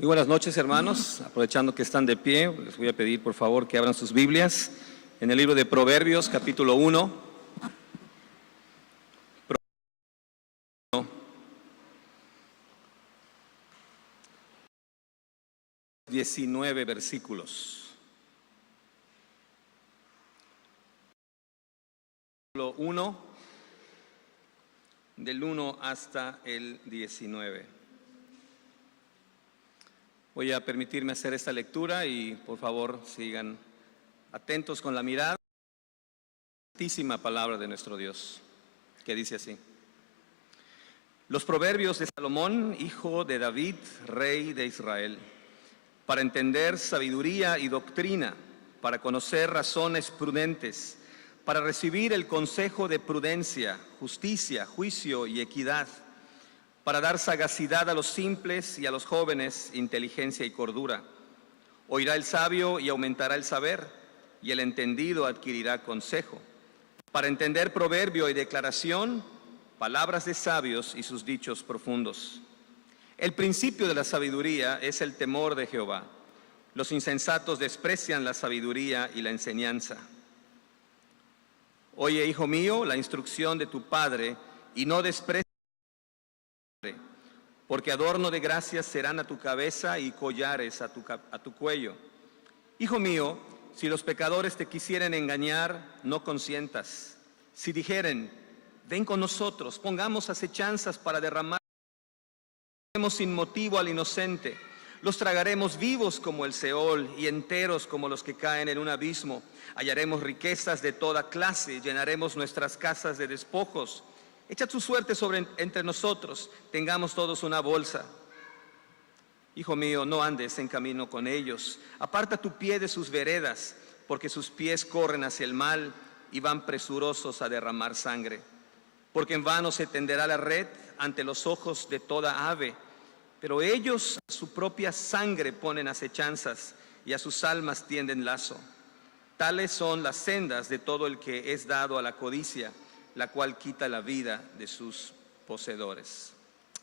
Muy buenas noches, hermanos. Aprovechando que están de pie, les voy a pedir por favor que abran sus Biblias en el libro de Proverbios, capítulo 1. 19 versículos. 1, del 1 hasta el 19. Voy a permitirme hacer esta lectura y por favor sigan atentos con la mirada. Santísima palabra de nuestro Dios, que dice así: Los proverbios de Salomón, hijo de David, rey de Israel, para entender sabiduría y doctrina, para conocer razones prudentes, para recibir el consejo de prudencia, justicia, juicio y equidad, para dar sagacidad a los simples y a los jóvenes inteligencia y cordura. Oirá el sabio y aumentará el saber, y el entendido adquirirá consejo. Para entender proverbio y declaración, palabras de sabios y sus dichos profundos. El principio de la sabiduría es el temor de Jehová. Los insensatos desprecian la sabiduría y la enseñanza. Oye, hijo mío, la instrucción de tu padre, y no desprecies, porque adorno de gracias serán a tu cabeza y collares a tu cuello. Hijo mío, si los pecadores te quisieren engañar, no consientas. Si dijeren, ven con nosotros, pongamos acechanzas para derramar sin motivo al inocente, los tragaremos vivos como el Seol y enteros como los que caen en un abismo. Hallaremos riquezas de toda clase, llenaremos nuestras casas de despojos. Echa tu suerte entre nosotros, tengamos todos una bolsa. Hijo mío, no andes en camino con ellos, aparta tu pie de sus veredas, porque sus pies corren hacia el mal y van presurosos a derramar sangre. Porque en vano se tenderá la red ante los ojos de toda ave, pero ellos a su propia sangre ponen acechanzas y a sus almas tienden lazo. Tales son las sendas de todo el que es dado a la codicia, la cual quita la vida de sus poseedores.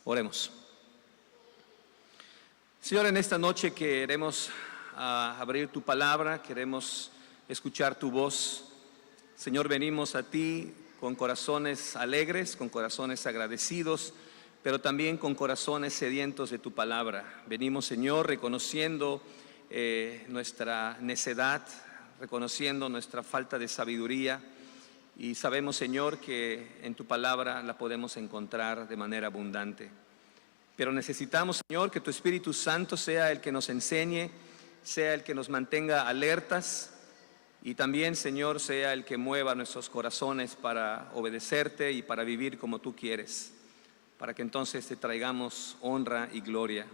Oremos. Señor, en esta noche queremos abrir tu palabra, queremos escuchar tu voz. Señor, venimos a ti con corazones alegres, con corazones agradecidos, pero también con corazones sedientos de tu palabra. Venimos, Señor, reconociendo nuestra necedad, reconociendo nuestra falta de sabiduría, y sabemos, Señor, que en tu palabra la podemos encontrar de manera abundante. Pero necesitamos, Señor, que tu Espíritu Santo sea el que nos enseñe, sea el que nos mantenga alertas, y también, Señor, sea el que mueva nuestros corazones para obedecerte y para vivir como tú quieres, para que entonces te traigamos honra y gloria.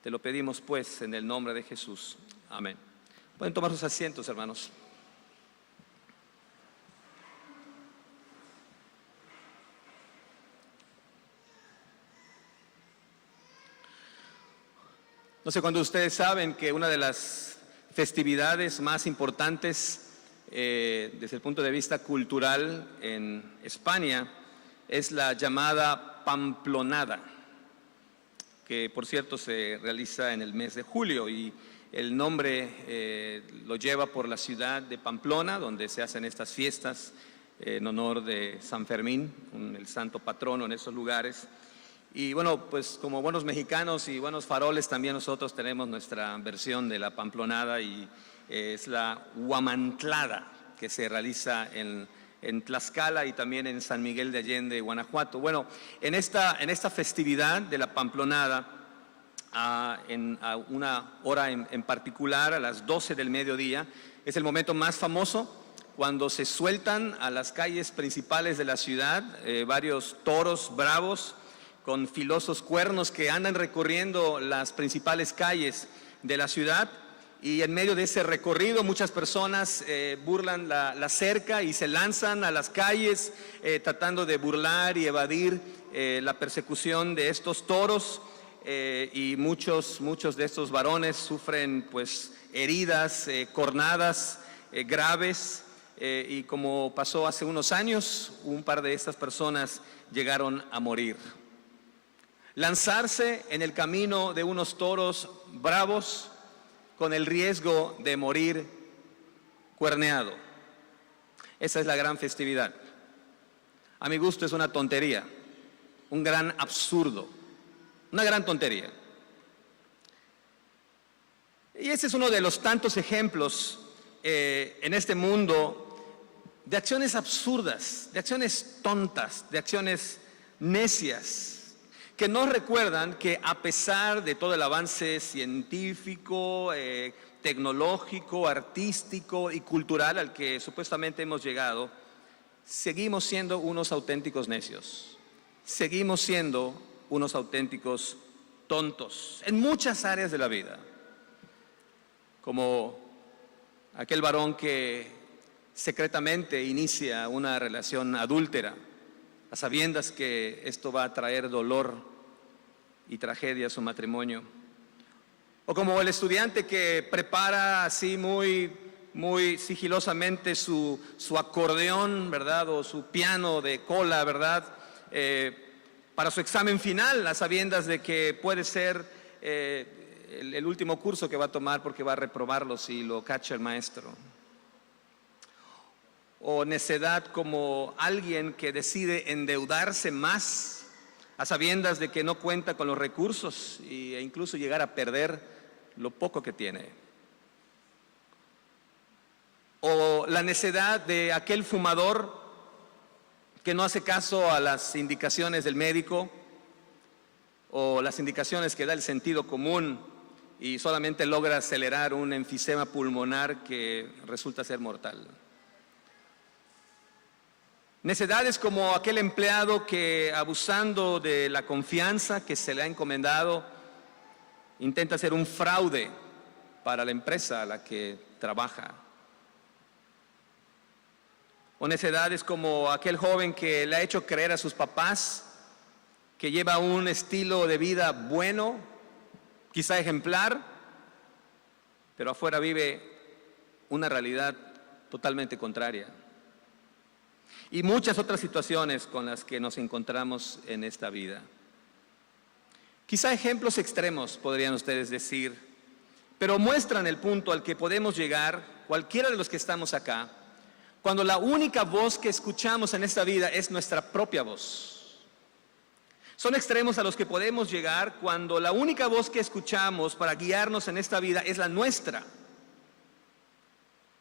Te lo pedimos, pues, en el nombre de Jesús. Amén. Pueden tomar sus asientos, hermanos. No sé cuántos de ustedes saben que una de las festividades más importantes desde el punto de vista cultural en España es la llamada Pamplonada, que por cierto se realiza en el mes de julio, y el nombre lo lleva por la ciudad de Pamplona, donde se hacen estas fiestas en honor de San Fermín, el santo patrono en esos lugares. Y bueno, pues como buenos mexicanos y buenos faroles, también nosotros tenemos nuestra versión de la Pamplonada, y es la Huamantlada, que se realiza en Tlaxcala y también en San Miguel de Allende, Guanajuato. Bueno, en esta festividad de la Pamplonada, a una hora en particular, a las 12 del mediodía, es el momento más famoso, cuando se sueltan a las calles principales de la ciudad varios toros bravos con filosos cuernos que andan recorriendo las principales calles de la ciudad, y en medio de ese recorrido muchas personas burlan la cerca y se lanzan a las calles tratando de burlar y evadir la persecución de estos toros, y muchos de estos varones sufren pues heridas, cornadas graves, y como pasó hace unos años, un par de estas personas llegaron a morir. lanzarse en el camino de unos toros bravos con el riesgo de morir cuerneado. Esa es la gran festividad. A mi gusto es una tontería, un gran absurdo, una gran tontería. Y ese es uno de los tantos ejemplos en este mundo de acciones absurdas, de acciones tontas, de acciones necias, que nos recuerdan que a pesar de todo el avance científico, tecnológico, artístico y cultural al que supuestamente hemos llegado, seguimos siendo unos auténticos necios, seguimos siendo unos auténticos tontos en muchas áreas de la vida, como aquel varón que secretamente inicia una relación adúltera, a sabiendas que esto va a traer dolor y tragedia a su matrimonio. O como el estudiante que prepara así muy sigilosamente su acordeón, ¿verdad? O su piano de cola, ¿verdad? Para su examen final, a sabiendas de que puede ser el último curso que va a tomar porque va a reprobarlo si lo cacha el maestro. O necedad como alguien que decide endeudarse más a sabiendas de que no cuenta con los recursos e incluso llegar a perder lo poco que tiene. O la necedad de aquel fumador que no hace caso a las indicaciones del médico o las indicaciones que da el sentido común y solamente logra acelerar un enfisema pulmonar que resulta ser mortal. Necedades como aquel empleado que, abusando de la confianza que se le ha encomendado, intenta hacer un fraude para la empresa a la que trabaja. O necedades como aquel joven que le ha hecho creer a sus papás que lleva un estilo de vida bueno, quizá ejemplar, pero afuera vive una realidad totalmente contraria. Y muchas otras situaciones con las que nos encontramos en esta vida. Quizá ejemplos extremos, podrían ustedes decir, pero muestran el punto al que podemos llegar, cualquiera de los que estamos acá, cuando la única voz que escuchamos en esta vida es nuestra propia voz. Son extremos a los que podemos llegar cuando la única voz que escuchamos para guiarnos en esta vida es la nuestra.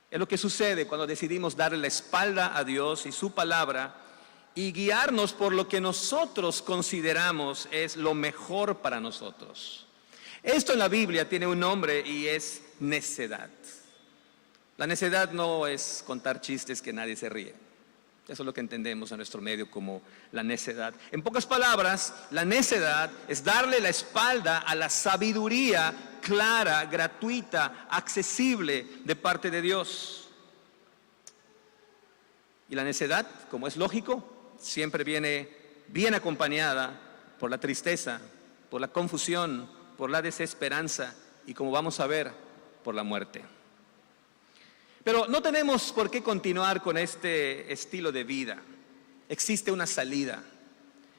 Es lo que sucede cuando decidimos darle la espalda a Dios y su palabra y guiarnos por lo que nosotros consideramos es lo mejor para nosotros. Esto en la Biblia tiene un nombre y es necedad. La necedad no es contar chistes que nadie se ríe. Eso es lo que entendemos en nuestro medio como la necedad. En pocas palabras, la necedad es darle la espalda a la sabiduría clara, gratuita, accesible de parte de Dios. Y la necedad, como es lógico, siempre viene bien acompañada por la tristeza, por la confusión, por la desesperanza y, como vamos a ver, por la muerte. Pero no tenemos por qué continuar con este estilo de vida. Existe una salida.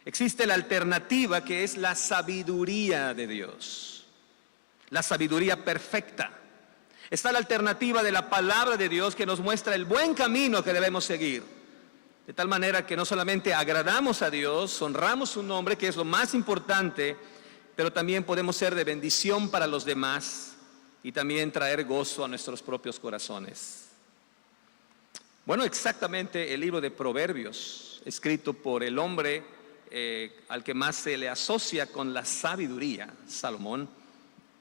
Existe la alternativa que es la sabiduría de Dios. La sabiduría perfecta. Está la alternativa de la palabra de Dios que nos muestra el buen camino que debemos seguir. De tal manera que no solamente agradamos a Dios, honramos su nombre, que es lo más importante, pero también podemos ser de bendición para los demás y también traer gozo a nuestros propios corazones. Bueno, exactamente el libro de Proverbios, escrito por el hombre al que más se le asocia con la sabiduría, Salomón.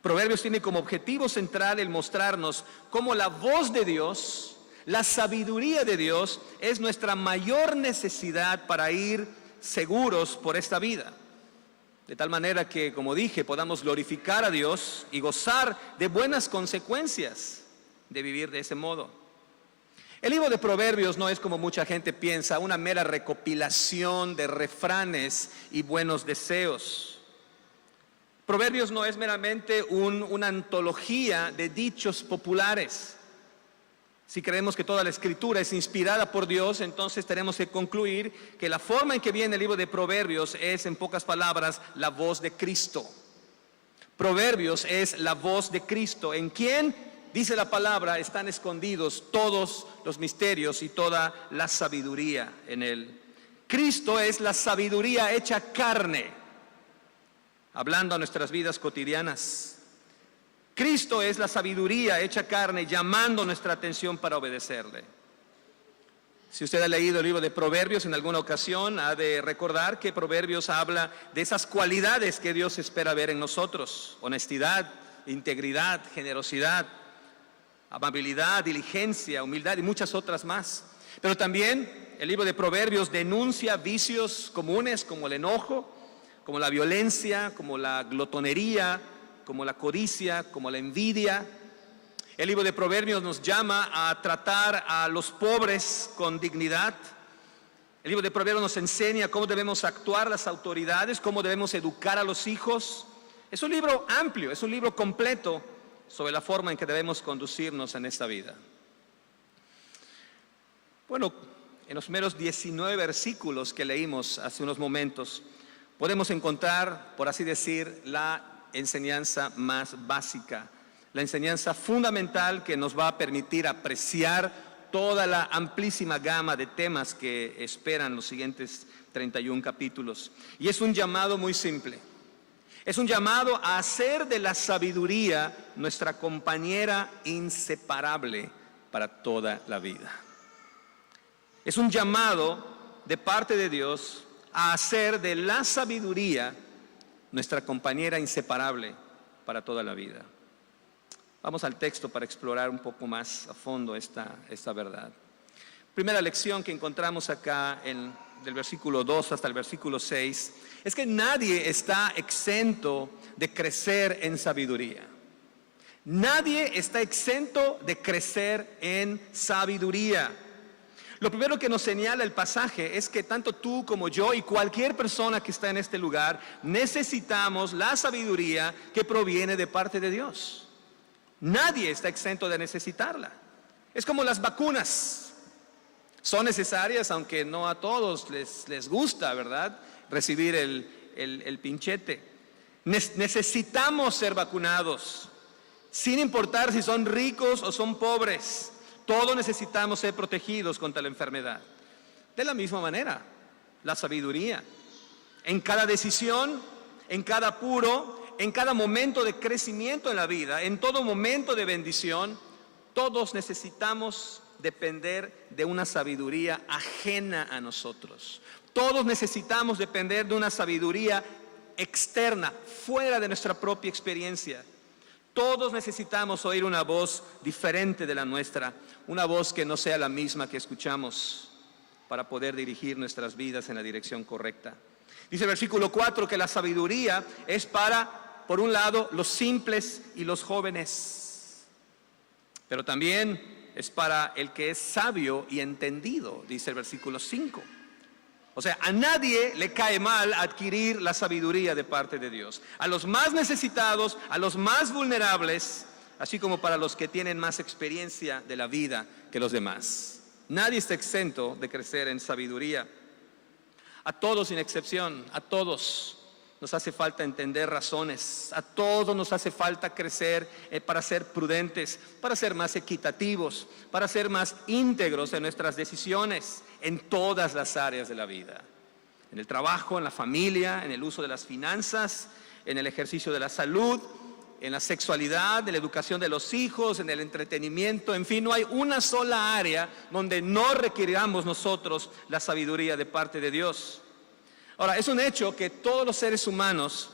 Proverbios tiene como objetivo central el mostrarnos cómo la voz de Dios, la sabiduría de Dios, es nuestra mayor necesidad para ir seguros por esta vida. De tal manera que, como dije, podamos glorificar a Dios y gozar de buenas consecuencias de vivir de ese modo. El libro de Proverbios no es, como mucha gente piensa, una mera recopilación de refranes y buenos deseos. Proverbios no es meramente una antología de dichos populares, Si creemos que toda la Escritura es inspirada por Dios, entonces tenemos que concluir que la forma en que viene el libro de Proverbios es, en pocas palabras, la voz de Cristo. Proverbios es la voz de Cristo. ¿En quién? Dice la palabra, están escondidos todos los misterios y toda la sabiduría en él. Cristo es la sabiduría hecha carne, hablando a nuestras vidas cotidianas. Cristo es la sabiduría hecha carne, llamando nuestra atención para obedecerle. Si usted ha leído el libro de Proverbios en alguna ocasión, ha de recordar que Proverbios habla de esas cualidades que Dios espera ver en nosotros: honestidad, integridad, generosidad, amabilidad, diligencia, humildad y muchas otras más. Pero también el libro de Proverbios denuncia vicios comunes como el enojo, como la violencia, como la glotonería, como la codicia, como la envidia. El libro de Proverbios nos llama a tratar a los pobres con dignidad. El libro de Proverbios nos enseña cómo debemos actuar las autoridades, cómo debemos educar a los hijos. Es un libro amplio, es un libro completo sobre la forma en que debemos conducirnos en esta vida. Bueno, en los primeros 19 versículos que leímos hace unos momentos, podemos encontrar, por así decir, la enseñanza más básica, la enseñanza fundamental que nos va a permitir apreciar toda la amplísima gama de temas que esperan los siguientes 31 capítulos. Y es un llamado muy simple. Es un llamado a hacer de la sabiduría nuestra compañera inseparable para toda la vida. Es un llamado de parte de Dios a hacer de la sabiduría nuestra compañera inseparable para toda la vida. Vamos al texto para explorar un poco más a fondo esta verdad. Primera lección que encontramos acá del versículo 2 hasta el versículo 6 es que nadie está exento de crecer en sabiduría. Nadie está exento de crecer en sabiduría. Lo primero que nos señala el pasaje es que tanto tú como yo y cualquier persona que está en este lugar necesitamos la sabiduría que proviene de parte de Dios. Nadie está exento de necesitarla. Es como las vacunas. Son necesarias, aunque no a todos les gusta, ¿verdad?, recibir el pinchete. Necesitamos ser vacunados, sin importar si son ricos o son pobres. Todos necesitamos ser protegidos contra la enfermedad. De la misma manera, la sabiduría. En cada decisión, en cada apuro, en cada momento de crecimiento en la vida, en todo momento de bendición, todos necesitamos depender de una sabiduría ajena a nosotros. Todos necesitamos depender de una sabiduría externa, fuera de nuestra propia experiencia. Todos necesitamos oír una voz diferente de la nuestra, una voz que no sea la misma que escuchamos, para poder dirigir nuestras vidas en la dirección correcta. Dice el versículo 4 que la sabiduría es para, por un lado, los simples y los jóvenes, pero también es para el que es sabio y entendido, dice el versículo 5. O sea, a nadie le cae mal adquirir la sabiduría de parte de Dios. A los más necesitados, a los más vulnerables, así como para los que tienen más experiencia de la vida que los demás. Nadie está exento de crecer en sabiduría. A todos sin excepción, a todos nos hace falta entender razones, a todos nos hace falta crecer para ser prudentes, para ser más equitativos, para ser más íntegros en nuestras decisiones en todas las áreas de la vida. En el trabajo, en la familia, en el uso de las finanzas, en el ejercicio de la salud, en la sexualidad, en la educación de los hijos, en el entretenimiento, en fin, no hay una sola área donde no requiramos nosotros la sabiduría de parte de Dios. Ahora, es un hecho que todos los seres humanos,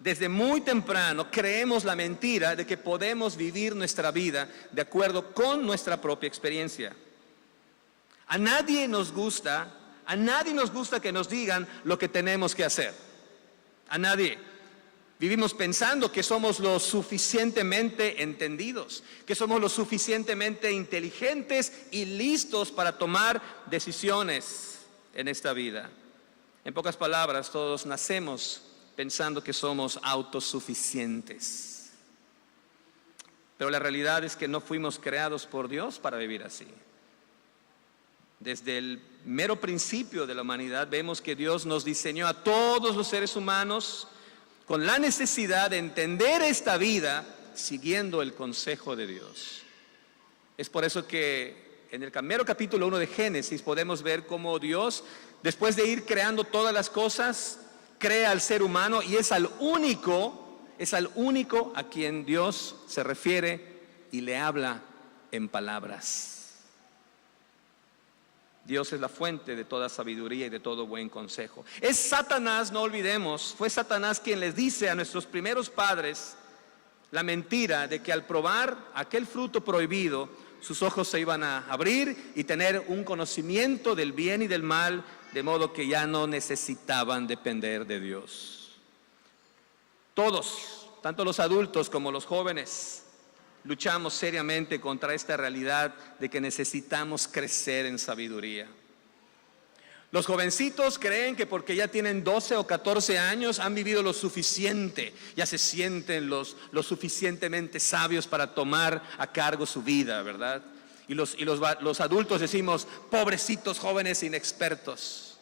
desde muy temprano, creemos la mentira de que podemos vivir nuestra vida de acuerdo con nuestra propia experiencia. A nadie nos gusta que nos digan lo que tenemos que hacer. A nadie. Vivimos pensando que somos lo suficientemente entendidos, que somos lo suficientemente inteligentes y listos para tomar decisiones en esta vida. En pocas palabras, todos nacemos pensando que somos autosuficientes. Pero la realidad es que no fuimos creados por Dios para vivir así. Desde el mero principio de la humanidad vemos que Dios nos diseñó a todos los seres humanos con la necesidad de entender esta vida siguiendo el consejo de Dios. Es por eso que en el mero capítulo 1 de Génesis podemos ver cómo Dios, después de ir creando todas las cosas, crea al ser humano y es al único a quien Dios se refiere y le habla en palabras. Dios es la fuente de toda sabiduría y de todo buen consejo. Es Satanás, no olvidemos, fue Satanás quien les dice a nuestros primeros padres la mentira de que al probar aquel fruto prohibido, sus ojos se iban a abrir y tener un conocimiento del bien y del mal, de modo que ya no necesitaban depender de Dios. Todos, tanto los adultos como los jóvenes, luchamos seriamente contra esta realidad de que necesitamos crecer en sabiduría. Los jovencitos creen que porque ya tienen 12 o 14 años han vivido lo suficiente, ya se sienten lo suficientemente sabios para tomar a cargo su vida, ¿verdad? Y los adultos decimos, pobrecitos jóvenes inexpertos.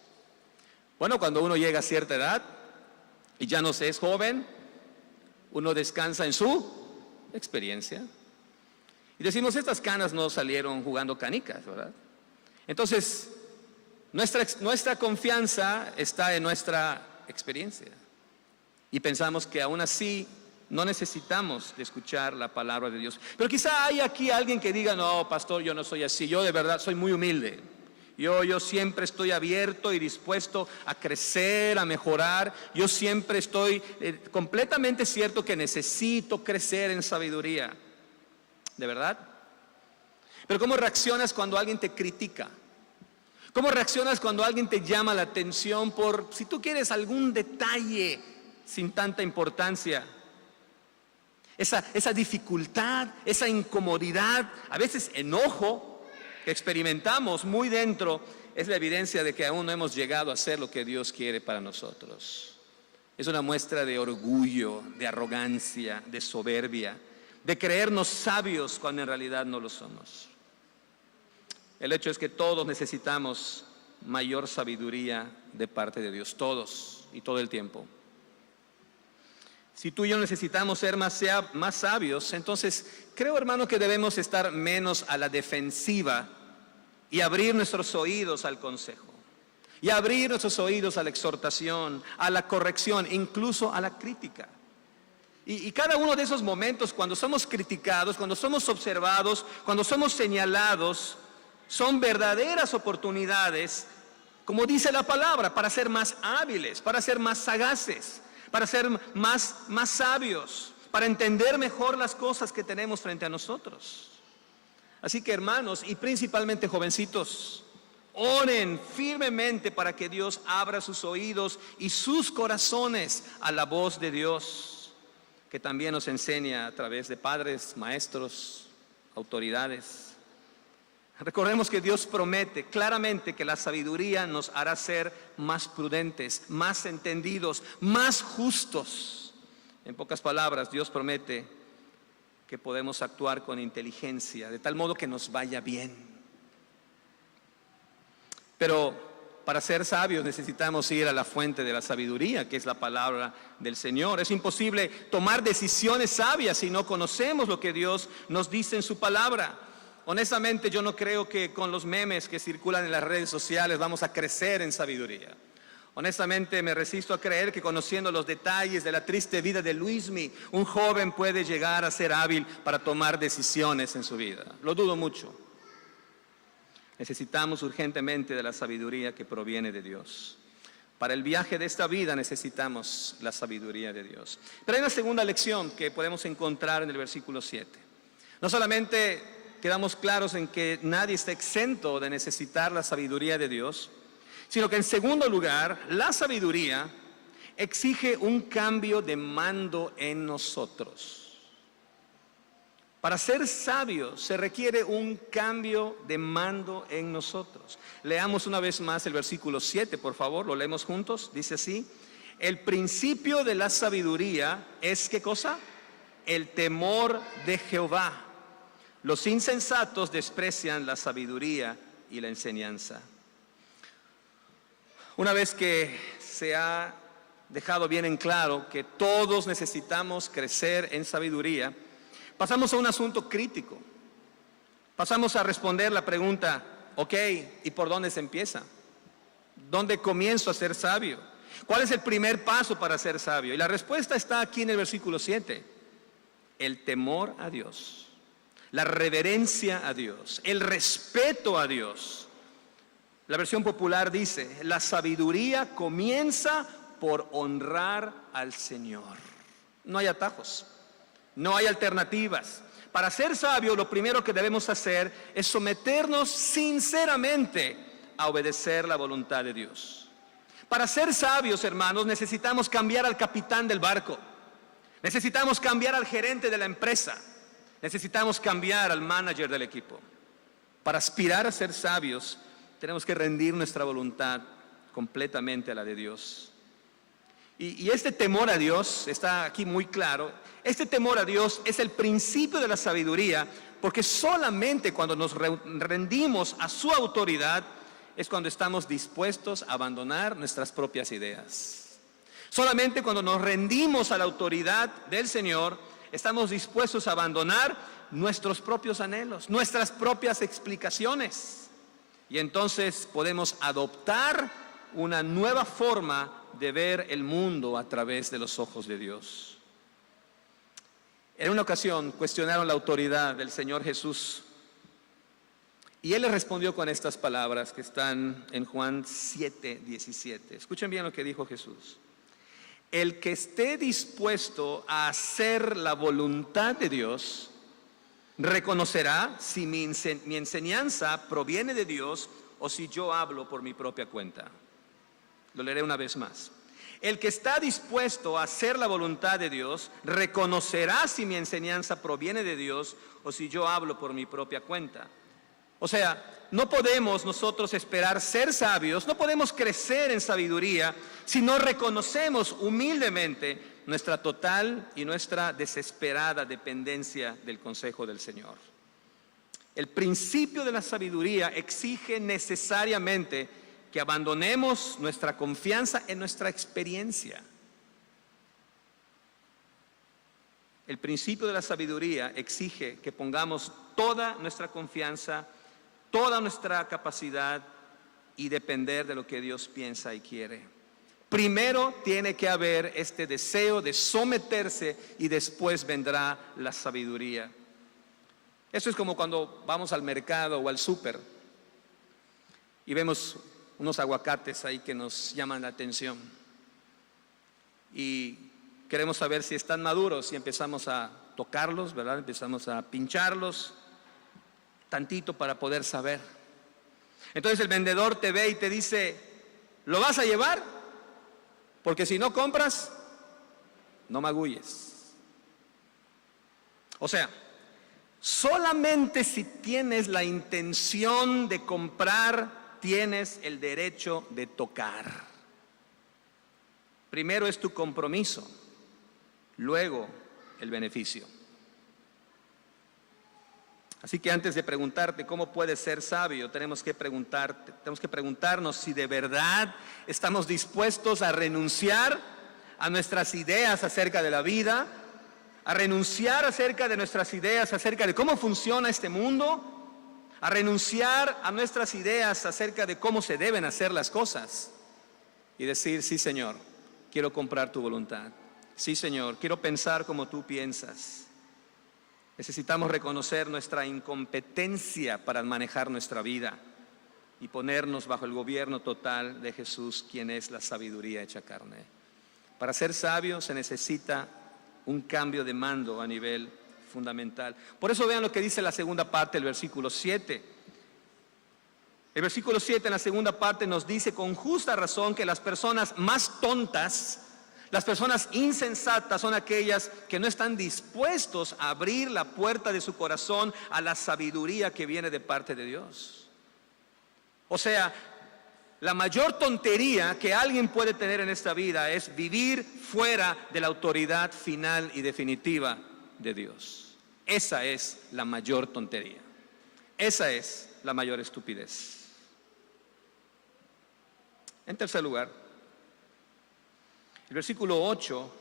Bueno, cuando uno llega a cierta edad y ya no se es joven, uno descansa en su experiencia. Y decimos, estas canas no salieron jugando canicas, ¿verdad? Entonces, nuestra confianza está en nuestra experiencia. Y pensamos que aún así no necesitamos de escuchar la palabra de Dios. Pero quizá hay aquí alguien que diga, no, pastor, yo no soy así. Yo de verdad soy muy humilde. Yo siempre estoy abierto y dispuesto a crecer, a mejorar. Yo siempre estoy completamente cierto que necesito crecer en sabiduría. ¿De verdad? Pero ¿cómo reaccionas cuando alguien te critica? ¿Cómo reaccionas cuando alguien te llama la atención por, si tú quieres, algún detalle sin tanta importancia? Esa dificultad, esa incomodidad, a veces enojo que experimentamos muy dentro, es la evidencia de que aún no hemos llegado a hacer lo que Dios quiere para nosotros. Es una muestra de orgullo, de arrogancia, de soberbia, de creernos sabios cuando en realidad no lo somos. El hecho es que todos necesitamos mayor sabiduría de parte de Dios, todos y todo el tiempo. Si tú y yo necesitamos ser más sabios, entonces creo, hermano, que debemos estar menos a la defensiva y abrir nuestros oídos al consejo, y abrir nuestros oídos a la exhortación, a la corrección, incluso a la crítica. Y cada uno de esos momentos, cuando somos criticados, cuando somos observados, cuando somos señalados, son verdaderas oportunidades, como dice la palabra, para ser más hábiles, para ser más sagaces, para ser más sabios, para entender mejor las cosas que tenemos frente a nosotros. Así que, hermanos, y principalmente jovencitos, oren firmemente para que Dios abra sus oídos y sus corazones a la voz de Dios, que también nos enseña a través de padres, maestros, autoridades. Recordemos que Dios promete claramente que la sabiduría nos hará ser más prudentes, más entendidos, más justos. En pocas palabras, Dios promete que podemos actuar con inteligencia, de tal modo que nos vaya bien. Pero para ser sabios necesitamos ir a la fuente de la sabiduría, que es la palabra del Señor. Es imposible tomar decisiones sabias si no conocemos lo que Dios nos dice en su palabra. Honestamente, yo no creo que con los memes que circulan en las redes sociales vamos a crecer en sabiduría. Honestamente, me resisto a creer que conociendo los detalles de la triste vida de Luismi, un joven puede llegar a ser hábil para tomar decisiones en su vida. Lo dudo mucho. Necesitamos urgentemente de la sabiduría que proviene de Dios. Para el viaje de esta vida necesitamos la sabiduría de Dios. Pero hay una segunda lección que podemos encontrar en el versículo 7. No solamente quedamos claros en que nadie está exento de necesitar la sabiduría de Dios, sino que en segundo lugar, la sabiduría exige un cambio de mando en nosotros. Para ser sabio se requiere un cambio de mando en nosotros. Leamos una vez más el versículo 7, por favor, lo leemos juntos. Dice así: el principio de la sabiduría es, ¿qué cosa? el temor de Jehová. Los insensatos desprecian la sabiduría y la enseñanza. Una vez que se ha dejado bien en claro que todos necesitamos crecer en sabiduría, pasamos a un asunto crítico. Pasamos a responder la pregunta, ok, ¿y por dónde se empieza? ¿Dónde comienzo a ser sabio? ¿Cuál es el primer paso para ser sabio? Y la respuesta está aquí en el versículo 7. El temor a Dios, la reverencia a Dios, el respeto a Dios. La versión popular dice, la sabiduría comienza por honrar al Señor. No hay atajos, no hay alternativas. Para ser sabio, lo primero que debemos hacer es someternos sinceramente a obedecer la voluntad de Dios. Para ser sabios, hermanos, necesitamos cambiar al capitán del barco. Necesitamos cambiar al gerente de la empresa. Necesitamos cambiar al manager del equipo. Para aspirar a ser sabios, tenemos que rendir nuestra voluntad completamente a la de Dios. Y este temor a Dios está aquí muy claro. Este temor a Dios es el principio de la sabiduría, porque solamente cuando nos rendimos a su autoridad es cuando estamos dispuestos a abandonar nuestras propias ideas. Solamente cuando nos rendimos a la autoridad del Señor estamos dispuestos a abandonar nuestros propios anhelos, nuestras propias explicaciones. Y entonces podemos adoptar una nueva forma de ver el mundo a través de los ojos de Dios. En una ocasión cuestionaron la autoridad del Señor Jesús y Él les respondió con estas palabras que están en Juan 7:17. Escuchen bien lo que dijo Jesús. El que esté dispuesto a hacer la voluntad de Dios reconocerá si mi enseñanza proviene de Dios o si yo hablo por mi propia cuenta. Lo leeré una vez más. El que está dispuesto a hacer la voluntad de Dios reconocerá si mi enseñanza proviene de Dios o si yo hablo por mi propia cuenta. O sea, no podemos nosotros esperar ser sabios, no podemos crecer en sabiduría si no reconocemos humildemente nuestra total y nuestra desesperada dependencia del consejo del Señor. El principio de la sabiduría exige necesariamente que abandonemos nuestra confianza en nuestra experiencia. El principio de la sabiduría exige que pongamos toda nuestra confianza, toda nuestra capacidad y depender de lo que Dios piensa y quiere. Primero tiene que haber este deseo de someterse y después vendrá la sabiduría. Eso es como cuando vamos al mercado o al súper y vemos unos aguacates ahí que nos llaman la atención y queremos saber si están maduros y empezamos a tocarlos, ¿verdad? Empezamos a pincharlos tantito para poder saber. Entonces el vendedor te ve y te dice, ¿lo vas a llevar? Porque si no compras, no magulles. O sea, solamente si tienes la intención de comprar, tienes el derecho de tocar. Primero es tu compromiso, luego el beneficio. Así que antes de preguntarte cómo puedes ser sabio, tenemos que preguntarnos si de verdad estamos dispuestos a renunciar a nuestras ideas acerca de la vida, a renunciar acerca de nuestras ideas acerca de cómo funciona este mundo, a renunciar a nuestras ideas acerca de cómo se deben hacer las cosas y decir, sí, Señor, quiero comprar tu voluntad. Sí, Señor, quiero pensar como tú piensas. Necesitamos reconocer nuestra incompetencia para manejar nuestra vida y ponernos bajo el gobierno total de Jesús, quien es la sabiduría hecha carne. Para ser sabio se necesita un cambio de mando a nivel fundamental. Por eso vean lo que dice la segunda parte del versículo 7. El versículo 7 en la segunda parte nos dice con justa razón que las personas más tontas, las personas insensatas son aquellas que no están dispuestos a abrir la puerta de su corazón a la sabiduría que viene de parte de Dios. O sea, la mayor tontería que alguien puede tener en esta vida es vivir fuera de la autoridad final y definitiva de Dios. Esa es la mayor tontería. Esa es la mayor estupidez. En tercer lugar, el versículo 8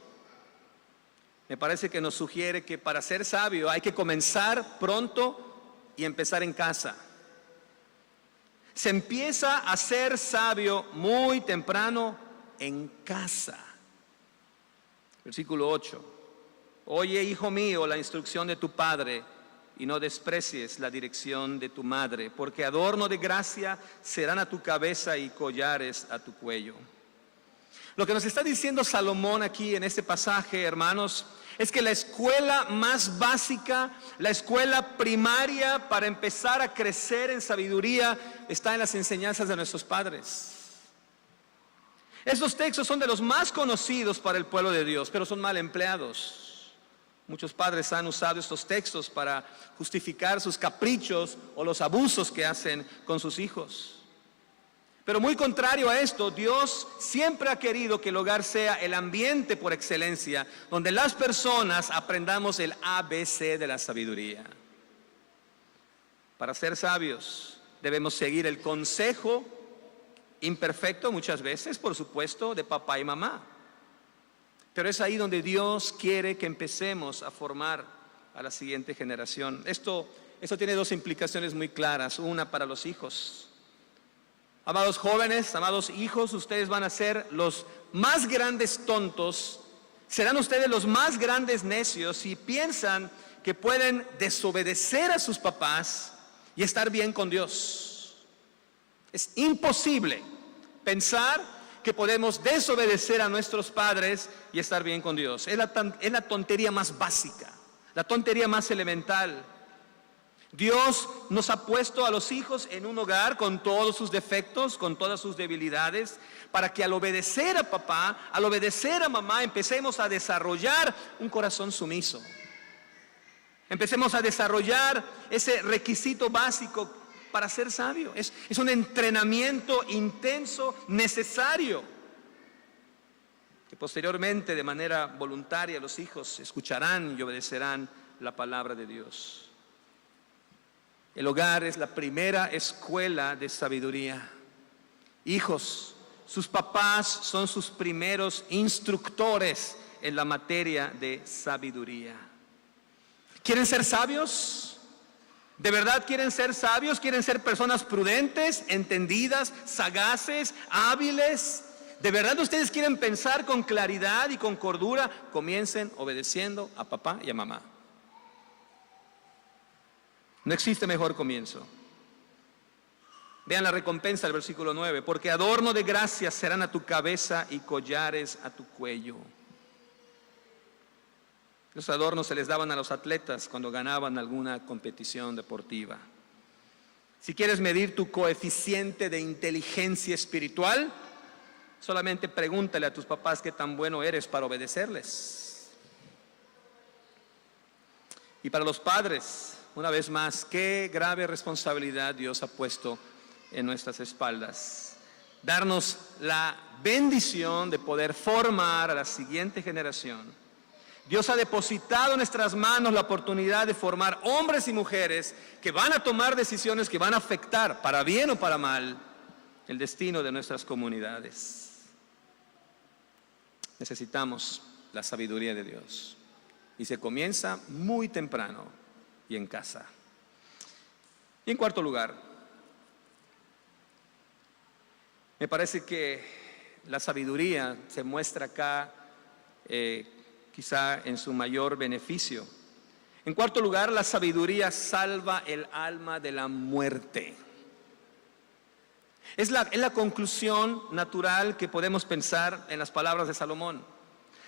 me parece que nos sugiere que para ser sabio hay que comenzar pronto y empezar en casa. Se empieza a ser sabio muy temprano en casa. Versículo 8. Oye, hijo mío, la instrucción de tu padre y no desprecies la dirección de tu madre, porque adorno de gracia serán a tu cabeza y collares a tu cuello. Lo que nos está diciendo Salomón aquí en este pasaje, hermanos, es que la escuela más básica, la escuela primaria para empezar a crecer en sabiduría, está en las enseñanzas de nuestros padres. Estos textos son de los más conocidos para el pueblo de Dios, pero son mal empleados. Muchos padres han usado estos textos para justificar sus caprichos o los abusos que hacen con sus hijos. Pero muy contrario a esto, Dios siempre ha querido que el hogar sea el ambiente por excelencia, donde las personas aprendamos el ABC de la sabiduría. Para ser sabios debemos seguir el consejo imperfecto muchas veces, por supuesto, de papá y mamá. Pero es ahí donde Dios quiere que empecemos a formar a la siguiente generación. Esto tiene dos implicaciones muy claras. Una para los hijos. Amados jóvenes, amados hijos, ustedes van a ser los más grandes tontos, serán ustedes los más grandes necios si piensan que pueden desobedecer a sus papás y estar bien con Dios. Es imposible pensar que podemos desobedecer a nuestros padres y estar bien con Dios. Es la tontería más básica, la tontería más elemental. Dios nos ha puesto a los hijos en un hogar con todos sus defectos, con todas sus debilidades, para que al obedecer a papá, al obedecer a mamá, empecemos a desarrollar un corazón sumiso. Empecemos a desarrollar ese requisito básico para ser sabio. Es un entrenamiento intenso, necesario, que posteriormente, de manera voluntaria, los hijos escucharán y obedecerán la palabra de Dios. El hogar es la primera escuela de sabiduría. Hijos, sus papás son sus primeros instructores en la materia de sabiduría. ¿Quieren ser sabios? ¿De verdad quieren ser sabios? ¿Quieren ser personas prudentes, entendidas, sagaces, hábiles? ¿De verdad ustedes quieren pensar con claridad y con cordura? Comiencen obedeciendo a papá y a mamá. No existe mejor comienzo. Vean la recompensa del versículo 9. Porque adorno de gracia serán a tu cabeza y collares a tu cuello. Los adornos se les daban a los atletas cuando ganaban alguna competición deportiva. Si quieres medir tu coeficiente de inteligencia espiritual, solamente pregúntale a tus papás qué tan bueno eres para obedecerles. Y para los padres, una vez más, qué grave responsabilidad Dios ha puesto en nuestras espaldas. Darnos la bendición de poder formar a la siguiente generación. Dios ha depositado en nuestras manos la oportunidad de formar hombres y mujeres que van a tomar decisiones que van a afectar, para bien o para mal, el destino de nuestras comunidades. Necesitamos la sabiduría de Dios. Y se comienza muy temprano y en casa. Y en cuarto lugar, me parece que la sabiduría se muestra acá quizá en su mayor beneficio. En cuarto lugar, la sabiduría salva el alma de la muerte. Es la conclusión natural que podemos pensar en las palabras de Salomón.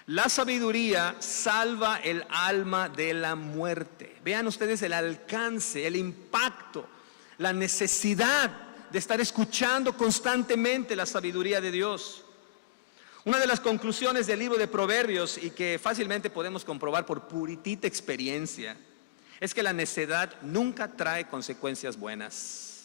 La sabiduría salva el alma de la muerte. Vean ustedes el alcance, el impacto, la necesidad de estar escuchando constantemente la sabiduría de Dios. Una de las conclusiones del libro de Proverbios, y que fácilmente podemos comprobar por puritita experiencia, es que la necedad nunca trae consecuencias buenas.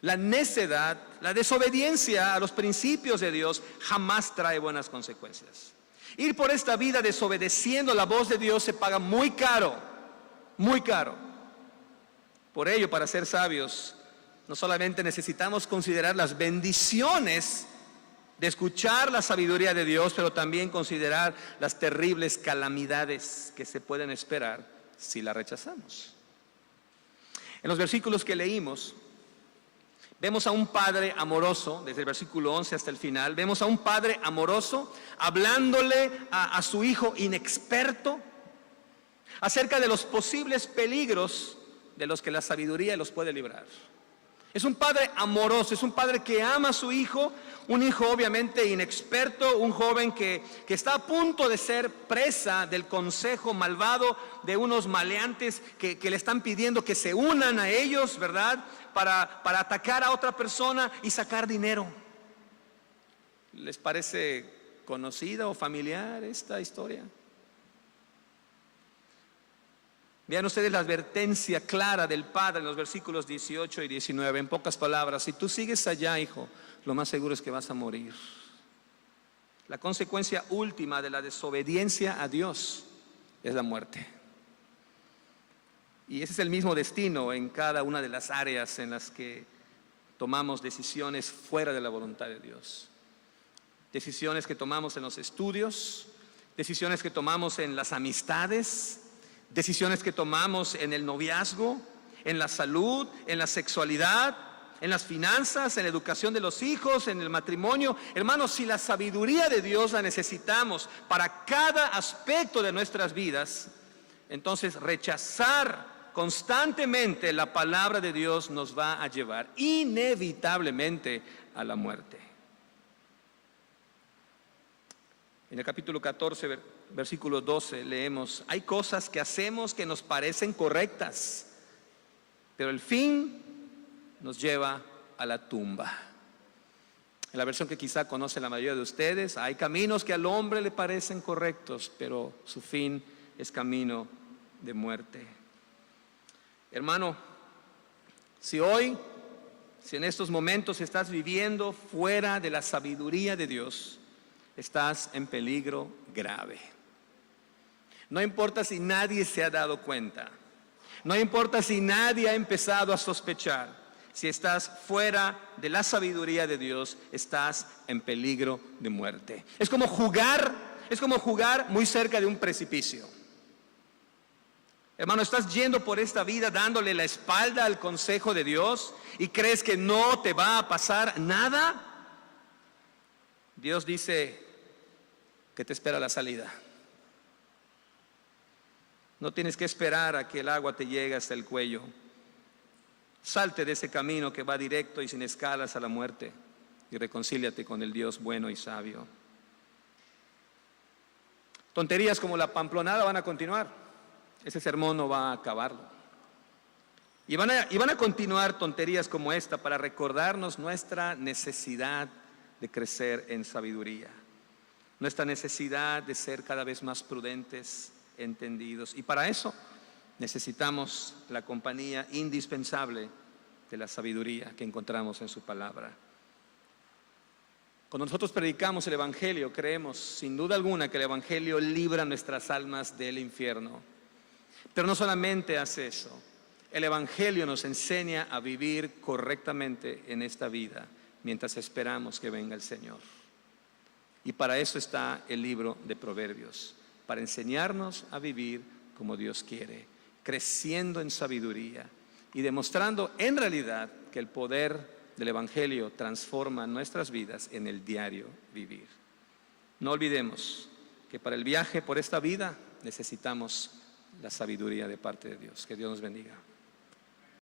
La necedad, la desobediencia a los principios de Dios jamás trae buenas consecuencias. Ir por esta vida desobedeciendo la voz de Dios se paga muy caro, muy caro. Por ello, para ser sabios, no solamente necesitamos considerar las bendiciones de escuchar la sabiduría de Dios, pero también considerar las terribles calamidades que se pueden esperar si la rechazamos. En los versículos que leímos, vemos a un padre amoroso, desde el versículo 11 hasta el final, vemos a un padre amoroso hablándole a su hijo inexperto acerca de los posibles peligros de los que la sabiduría los puede librar. Es un padre amoroso, es un padre que ama a su hijo, un hijo obviamente inexperto, un joven que está a punto de ser presa del consejo malvado de unos maleantes que le están pidiendo que se unan a ellos, ¿verdad? Para atacar a otra persona y sacar dinero. ¿Les parece conocida o familiar esta historia? Vean ustedes la advertencia clara del padre en los versículos 18 y 19. En pocas palabras, si tú sigues allá, hijo, lo más seguro es que vas a morir. La consecuencia última de la desobediencia a Dios es la muerte. Y ese es el mismo destino en cada una de las áreas en las que tomamos decisiones fuera de la voluntad de Dios. Decisiones que tomamos en los estudios, decisiones que tomamos en las amistades, decisiones que tomamos en el noviazgo, en la salud, en la sexualidad, en las finanzas, en la educación de los hijos, en el matrimonio. Hermanos, si la sabiduría de Dios la necesitamos para cada aspecto de nuestras vidas, entonces rechazar constantemente la palabra de Dios nos va a llevar inevitablemente a la muerte. En el capítulo 14, versículo 12, leemos: hay cosas que hacemos que nos parecen correctas, pero el fin nos lleva a la tumba. En la versión que quizá conoce la mayoría de ustedes, hay caminos que al hombre le parecen correctos, pero su fin es camino de muerte. Hermano, si en estos momentos estás viviendo fuera de la sabiduría de Dios, estás en peligro grave. No importa si nadie se ha dado cuenta, no importa si nadie ha empezado a sospechar, si estás fuera de la sabiduría de Dios, estás en peligro de muerte. Es como jugar muy cerca de un precipicio. Hermano, estás yendo por esta vida dándole la espalda al consejo de Dios y crees que no te va a pasar nada. Dios dice que te espera la salida. No tienes que esperar a que el agua te llegue hasta el cuello. Salte de ese camino que va directo y sin escalas a la muerte y reconcíliate con el Dios bueno y sabio. Tonterías como la pamplonada van a continuar. Ese sermón no va a acabarlo. Y van a continuar tonterías como esta para recordarnos nuestra necesidad de crecer en sabiduría, nuestra necesidad de ser cada vez más prudentes, entendidos. Y para eso necesitamos la compañía indispensable de la sabiduría que encontramos en su palabra. Cuando nosotros predicamos el Evangelio, creemos sin duda alguna que el Evangelio libra nuestras almas del infierno. Pero no solamente hace eso, el Evangelio nos enseña a vivir correctamente en esta vida mientras esperamos que venga el Señor. Y para eso está el libro de Proverbios, para enseñarnos a vivir como Dios quiere, creciendo en sabiduría y demostrando en realidad que el poder del Evangelio transforma nuestras vidas en el diario vivir. No olvidemos que para el viaje por esta vida necesitamos la sabiduría de parte de Dios. Que Dios nos bendiga.